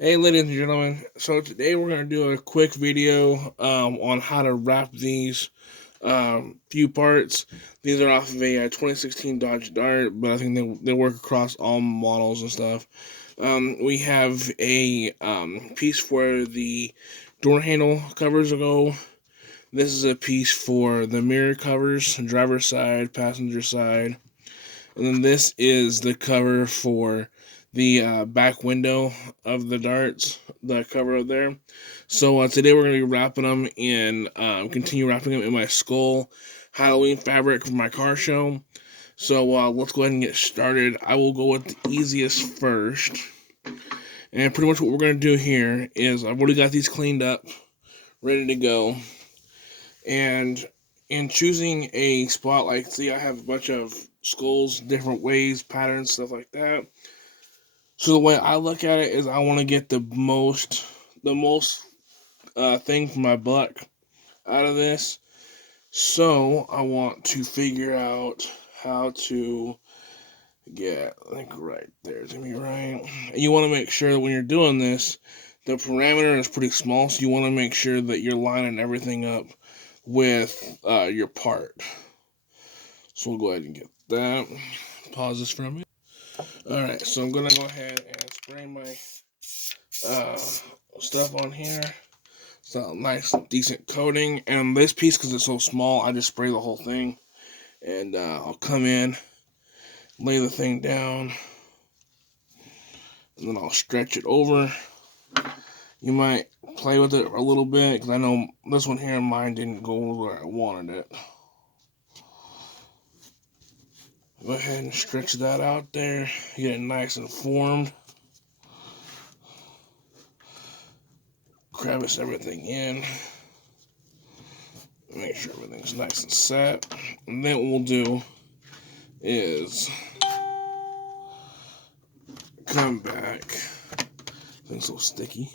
Hey, ladies and gentlemen. So today we're going to do a quick video on how to wrap these few parts. These are off of a 2016 Dodge Dart, but I think they work across all models and stuff. We have a piece for the door handle covers go. This is a piece for the mirror covers, driver's side, passenger side. And then this is the cover for the back window of the darts, the cover up there. So today we're going to be wrapping them in, continue wrapping them in my skull Halloween fabric for my car show. So let's go ahead and get started. I will go with the easiest first. And pretty much what we're going to do here is I've already got these cleaned up, ready to go. And in choosing a spot, like, see, I have a bunch of skulls, different ways, patterns, stuff like that. So the way I look at it is I want to get the most thing for my buck out of this. So I want to figure out how to get, like, right there to me, right? And you want to make sure that when you're doing this, the parameter is pretty small, so you want to make sure that you're lining everything up with your part. So we'll go ahead and get that. Pause this for a minute. Alright, so I'm going to go ahead and spray my stuff on here. So nice, decent coating. And this piece, because it's so small, I just spray the whole thing. And I'll come in, lay the thing down, and then I'll stretch it over. You might play with it a little bit, because I know this one here, mine didn't go where I wanted it. Go ahead and stretch that out there, get it nice and formed. Crevice everything in. Make sure everything's nice and set. And then what we'll do is come back. Thing's so sticky.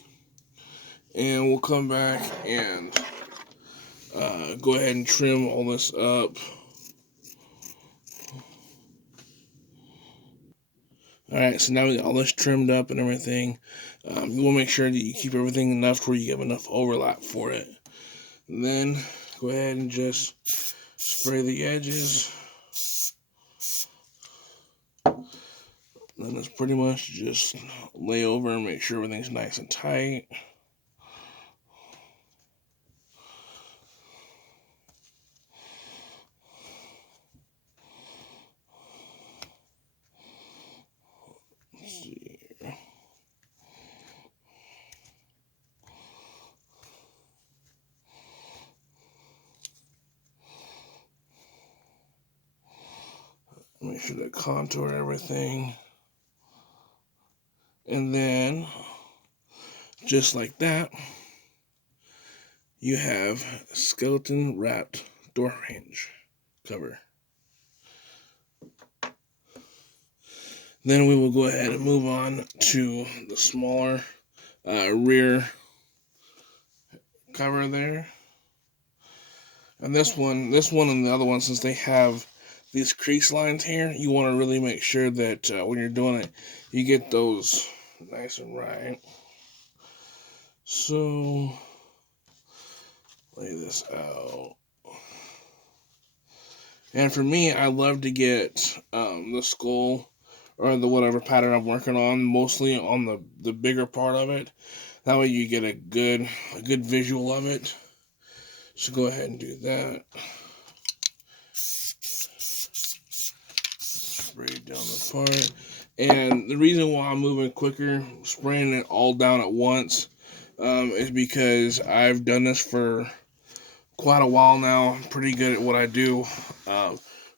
And we'll come back and go ahead and trim all this up. Alright, so now we got all this trimmed up and everything. You want to make sure that you keep everything enough to where you have enough overlap for it. And then go ahead and just spray the edges. Then it's pretty much just lay over and make sure everything's nice and tight. Let's see here. Make sure to contour everything. And then, just like that, you have a skeleton wrapped door hinge cover. Then we will go ahead and move on to the smaller rear cover there. And this one and the other one, since they have these crease lines here, you want to really make sure that when you're doing it, you get those nice and right. So, lay this out. And for me, I love to get the skull or the whatever pattern I'm working on, mostly on the bigger part of it. That way you get a good visual of it. So go ahead and do that. Spray down the part. And the reason why I'm moving quicker, spraying it all down at once, is because I've done this for quite a while now. I'm pretty good at what I do.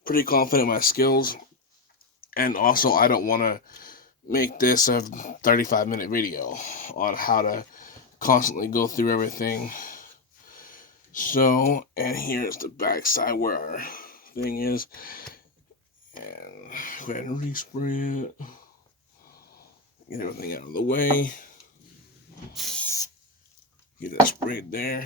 Pretty confident in my skills. And also, I don't want to make this a 35-minute video on how to constantly go through everything. So, and here's the back side where our thing is. And go ahead and respray it. Get everything out of the way. Get it sprayed there.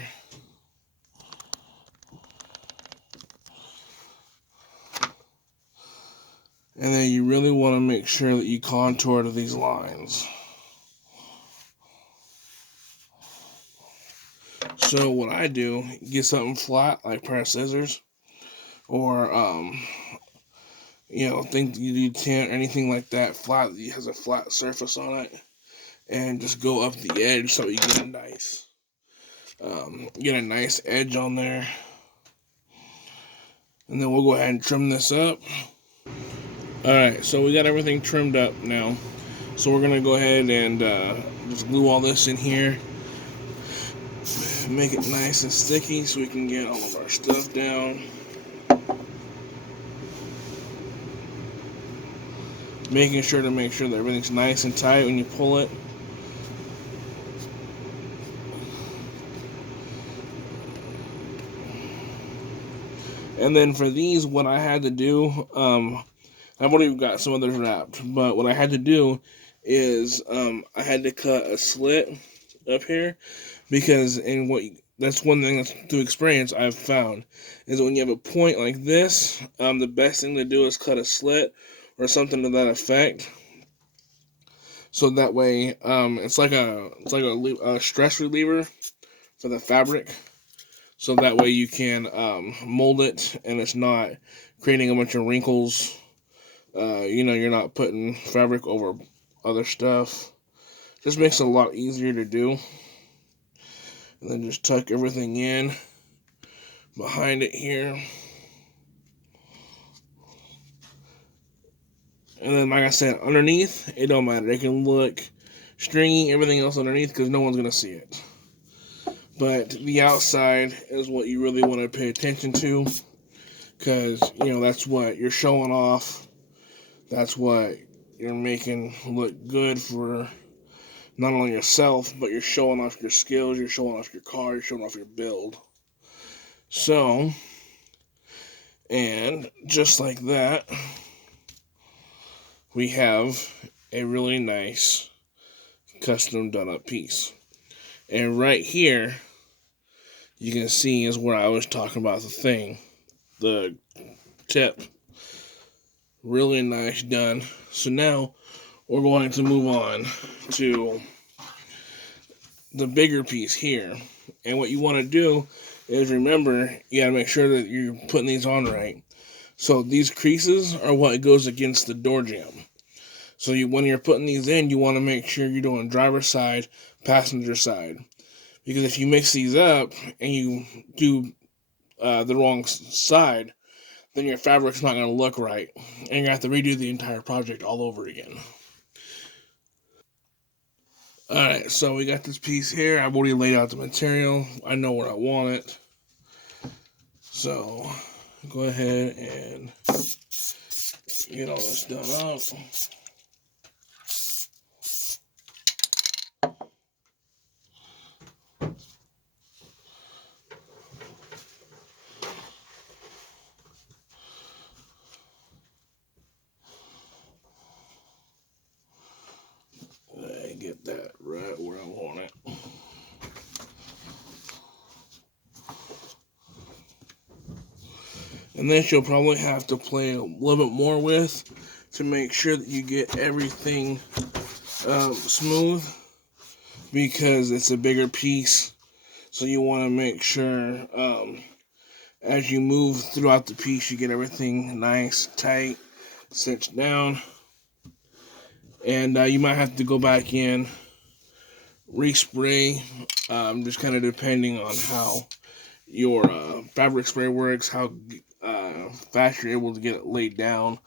And then you really want to make sure that you contour to these lines. So what I do, get something flat like a pair of scissors, or think you can't anything like that flat that has a flat surface on it, and just go up the edge so you get a nice edge on there. And then we'll go ahead and trim this up. Alright, so we got everything trimmed up now. So we're gonna go ahead and just glue all this in here. Make it nice and sticky so we can get all of our stuff down. Make sure that everything's nice and tight when you pull it. And then for these, what I had to do, I've already got some others wrapped, but what I had to do is I had to cut a slit up here, because that's one thing that's through experience I've found is when you have a point like this, the best thing to do is cut a slit or something to that effect. So that way, it's like a stress reliever for the fabric. So that way you can mold it, and it's not creating a bunch of wrinkles. You're not putting fabric over other stuff. Just makes it a lot easier to do. And then just tuck everything in behind it here. And then, like I said, underneath, it don't matter. It can look stringy, everything else underneath, because no one's going to see it. But the outside is what you really want to pay attention to, because, that's what you're showing off. That's what you're making look good for not only yourself, but you're showing off your skills, you're showing off your car, you're showing off your build. So, and just like that, we have a really nice custom done up piece. And right here, you can see is where I was talking about the tip. Really nice done. So now we're going to move on to the bigger piece here. And what you want to do is, remember, you got to make sure that you're putting these on right. So these creases are what goes against the door jamb. So when you're putting these in, you want to make sure you're doing driver's side, passenger side. Because if you mix these up and you do the wrong side, then your fabric's not going to look right. And you're going to have to redo the entire project all over again. Alright, so we got this piece here. I've already laid out the material. I know where I want it. So, go ahead and get all this done up. Get that right where I want it. And this you'll probably have to play a little bit more with to make sure that you get everything smooth, because it's a bigger piece. So you want to make sure as you move throughout the piece, you get everything nice, tight, cinched down. And you might have to go back in, respray, just kind of depending on how your fabric spray works, how fast you're able to get it laid down.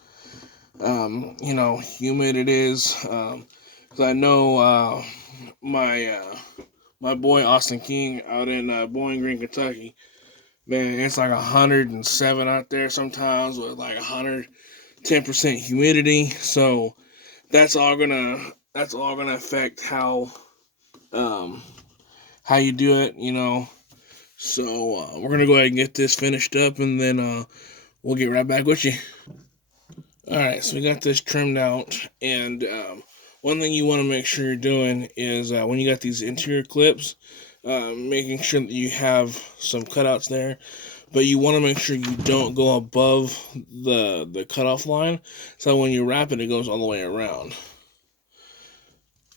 Humid it is. Because I know my boy Austin King out in Bowling Green, Kentucky, man, it's like 107 out there sometimes with like 110% humidity. So that's all gonna affect how you do it, So we're gonna go ahead and get this finished up, and then we'll get right back with you. Alright, so we got this trimmed out, and one thing you want to make sure you're doing is when you got these interior clips, making sure that you have some cutouts there, but you want to make sure you don't go above the cutoff line, so when you wrap it, it goes all the way around.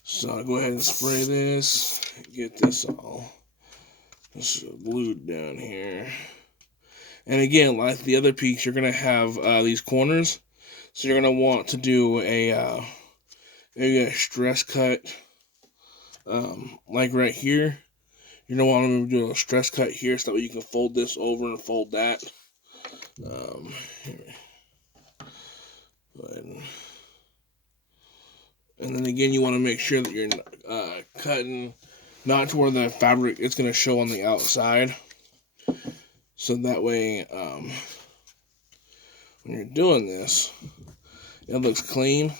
So I'll go ahead and spray this, get this all It's glued down here. And again, like the other piece, you're going to have these corners. So you're going to want to do maybe a stress cut, like right here. You're going to want to do a stress cut here so that way you can fold this over and fold that. And then again, you want to make sure that you're cutting not to where the fabric is going to show on the outside. So that way, when you're doing this, it looks clean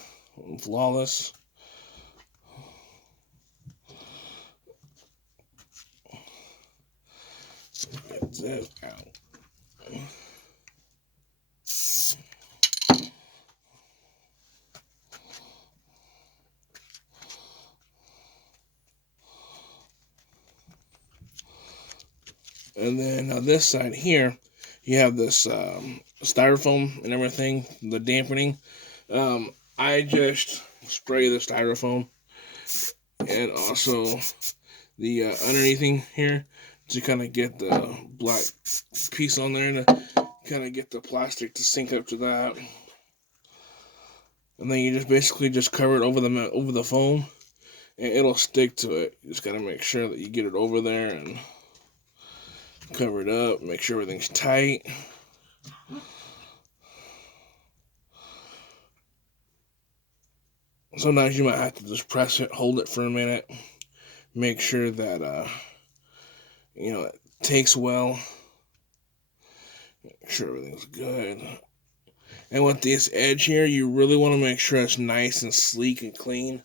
and flawless. Get that out. And then on this side here, you have this styrofoam and everything, the dampening. I just spray the styrofoam and also the underneathing here to kind of get the black piece on there to kind of get the plastic to sink up to that. And then you just basically just cover it over the foam, and it'll stick to it. You just gotta make sure that you get it over there and cover it up, make sure everything's tight. Sometimes you might have to just press it, hold it for a minute, make sure that it takes well, make sure everything's good. And with this edge here, you really want to make sure it's nice and sleek and clean.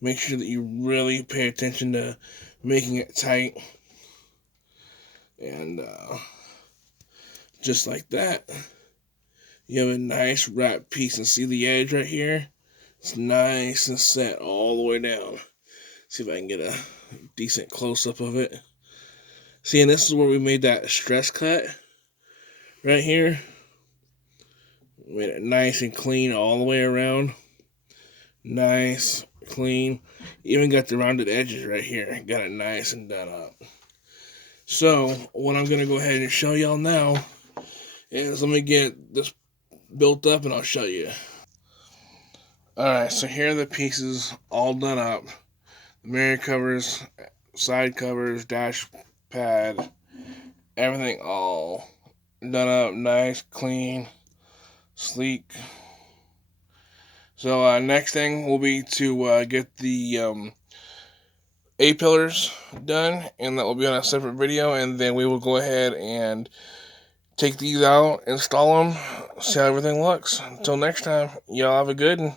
Make sure that you really pay attention to making it tight. And just like that, you have a nice wrap piece. And see the edge right here? It's nice and set all the way down. See if I can get a decent close-up of it. See, and this is where we made that stress cut right here. Made it nice and clean all the way around. Nice, clean. Even got the rounded edges right here. Got it nice and done up. So, what I'm going to go ahead and show y'all now is, let me get this built up and I'll show you. Alright, so here are the pieces all done up. The mirror covers, side covers, dash pad, everything all done up, nice, clean, sleek. So next thing will be to get the A-pillars done, and that will be on a separate video, and then we will go ahead and take these out, install them, see how everything looks. Until next time, y'all have a good one.